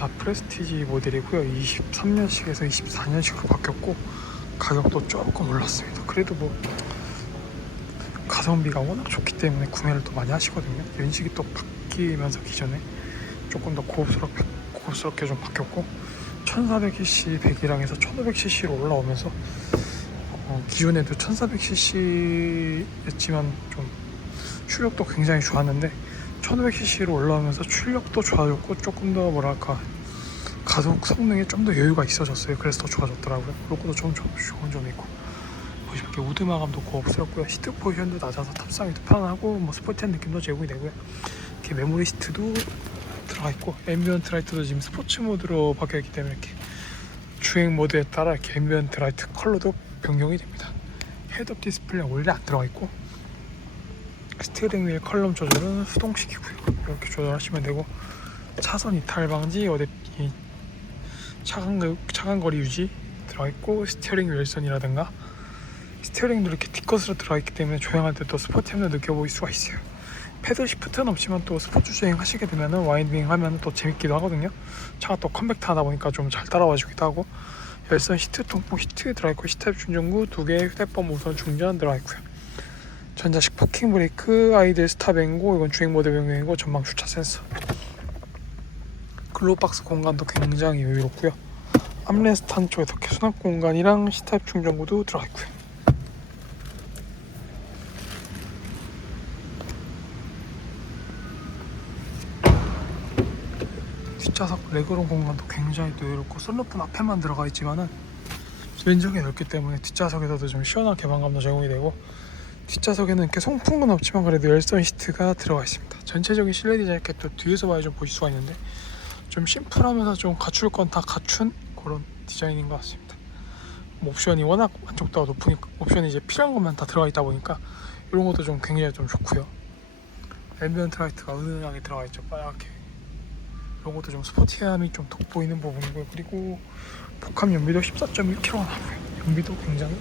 다 프레스티지 모델이고요. 23년식에서 24년식으로 바뀌었고 가격도 조금 올랐습니다. 그래도 뭐 가성비가 워낙 좋기 때문에 구매를 또 많이 하시거든요. 연식이 또 바뀌면서 기존에 조금 더 고급스럽게, 고급스럽게 좀 바뀌었고 1400cc 배기량에서 1500cc로 올라오면서 어, 기존에도 1400cc였지만 좀 출력도 굉장히 좋았는데 1500cc로 올라오면서 출력도 좋아졌고 조금 더 뭐랄까 가속 성능에 좀 더 여유가 있어졌어요. 그래서 더 좋아졌더라고요. 로고도 좀 좋- 좋은 점이 있고 보시면 이렇게 우드 마감도 고급스럽고요. 시트 포지션도 낮아서 탑승이 더 편하고 뭐 스포티한 느낌도 제공이 되고요. 이렇게 메모리 시트도 들어가 있고 앰비언트 라이트도 지금 스포츠 모드로 바뀌었기 때문에 이렇게 주행 모드에 따라 앰비언트 라이트 컬러도 변경이 됩니다. 헤드업 디스플레이 원래 안 들어가 있고 스티어링 휠 컬럼 조절은 수동식이고요. 이렇게 조절하시면 되고 차선 이탈 방지, 이 차간 거- 차간 거리 유지 들어가 있고 스티어링 열선이라든가 스티어링도 이렇게 D컷으로 들어가 있기 때문에 조향할 때 또 스포티함도 느껴보일 수가 있어요. 패들 시프트는 없지만 또 스포츠 주행 하시게 되면은 와인딩 하면 또 재밌기도 하거든요. 차가 또 컴팩트 하다 보니까 좀 잘 따라와 주기도 하고 열선 시트 통풍 시트 들어가 있고 시탭 충전구 두 개, 휴대폰 무선 충전 들어가 있고요. 전자식 파킹 브레이크, 아이들 스탑 앵고, 이건 주행 모드 변경이고 전방 주차 센서. 글로박스 공간도 굉장히 여유롭고요. 암레스트 한쪽에 이렇게 수납 공간이랑 시타입 충전구도 들어가 있고요. 뒷좌석 레그룸 공간도 굉장히 또 여유롭고 썬루프는 앞에만 들어가 있지만은 왼쪽이 넓기 때문에 뒷좌석에서도 좀 시원한 개방감도 제공이 되고 뒷좌석에는 이렇게 송풍은 없지만 그래도 열선 시트가 들어가 있습니다. 전체적인 실내 디자인 이렇게 또 뒤에서 봐야 좀 보실 수가 있는데 좀 심플하면서 좀 갖출 건 다 갖춘 그런 디자인인 것 같습니다. 뭐 옵션이 워낙 만족도가 높으니까 옵션이 이제 필요한 것만 다 들어가 있다 보니까 이런 것도 좀 굉장히 좀 좋고요. 앰비언트 라이트가 은은하게 들어가 있죠. 빨갛게. 이런 것도 좀 스포티함이 좀 돋보이는 부분이고요. 그리고 복합 연비도 14.1kg가 나고요. 연비도 굉장히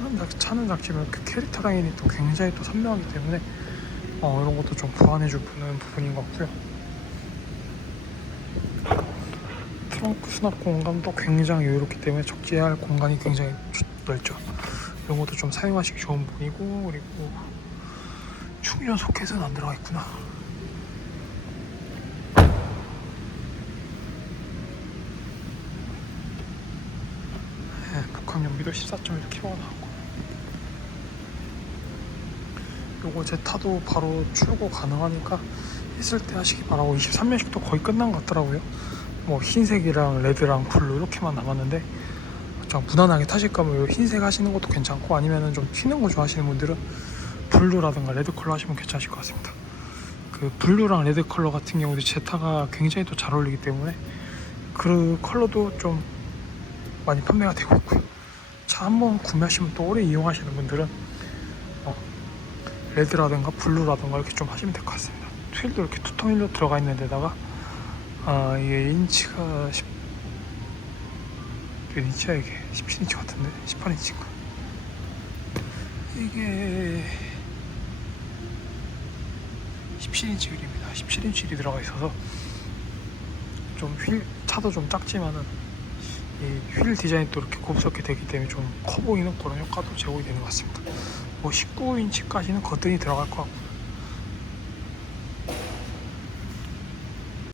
차는 작, 차는 작지만 그 캐릭터 라인이 또 굉장히 또 선명하기 때문에 어, 이런 것도 좀 보완해줄 부는 부분인 것 같고요. 트렁크 수납 공간도 굉장히 여유롭기 때문에 적재할 공간이 굉장히 주- 넓죠. 이런 것도 좀 사용하시기 좋은 부분이고 그리고 충전 소켓은 안 들어가 있구나. 네, 복합 연비도 14.1kg가 나왔고 요거 제 타도 바로 출고 가능하니까 있을 때 하시기 바라고 23년식도 거의 끝난 것 같더라고요. 뭐 흰색이랑 레드랑 블루 이렇게만 남았는데 좀 무난하게 타실 거면 요 흰색 하시는 것도 괜찮고 아니면은 좀 튀는 거 좋아하시는 분들은 블루라든가 레드 컬러 하시면 괜찮으실 것 같습니다. 그 블루랑 레드 컬러 같은 경우도 제타가 굉장히 또 잘 어울리기 때문에 그 컬러도 좀 많이 판매가 되고 있고요. 차 한번 구매하시면 또 오래 이용하시는 분들은 어, 레드라든가 블루라든가 이렇게 좀 하시면 될 것 같습니다. 휠도 이렇게 투톤 휠로 들어가 있는 데다가 아 이게 인치가 10, 몇 인치야 이게 17인치 같은데 18인치인가 이게 17인치 휠입니다. 17인치 휠이 들어가 있어서 좀 휠 차도 좀 작지만은 이 휠 디자인이 또 이렇게 곱스럽게 되기 때문에 좀 커 보이는 그런 효과도 제공이 되는 것 같습니다. 뭐 19인치까지는 거뜬히 들어갈 것 같고